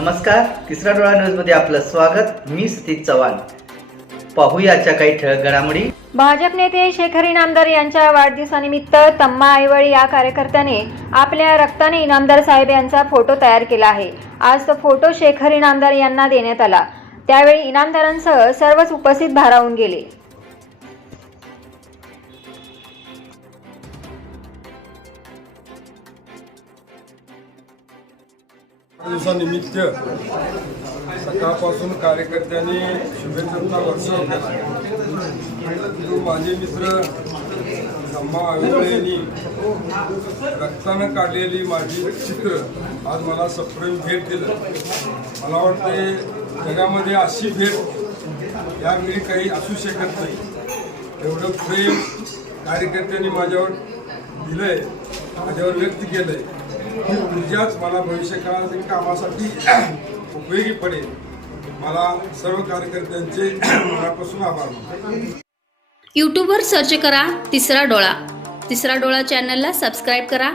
नमस्कार तिसरा डोळा न्यूजमध्ये आपलं स्वागत. मी सतीश चव्हाण. पाहूया काही ठळक घडामोडी. भाजप नेते शेखर इनामदार यांच्या वाढदिवसानिमित्त तम्मा आईवळी या कार्यकर्त्याने आपल्या रक्ताने इनामदार साहेब यांचा फोटो तयार केला आहे. आज तो फोटो शेखर इनामदार यांना देण्यात आला. त्यावेळी इनामदारांसह सर्वच उपस्थित भारावून गेले. दिवसानिमित्त सकाळपासून कार्यकर्त्यांनी शुभेच्छांचा वर्ष केला माझे मित्र अम्मा आयुळे यांनी रक्तानं काढलेली माझी चित्र आज मला सप्रेम भेट दिलं. मला वाटते जगामध्ये अशी भेट यावेळी काही असू शकत नाही. एवढं प्रेम कार्यकर्त्यांनी माझ्यावर दिलंय माझ्यावर व्यक्त केलंय. ही ऊर्जाच मला भविष्यकाळातील कामासाठी उपयोगी पडेल मला सर्व कार्यकर्त्यांचे मनापासून आभार यूट्यूबवर सर्च करा तिसरा डोळा. तिसरा डोळा चॅनलला सबस्क्राईब करा.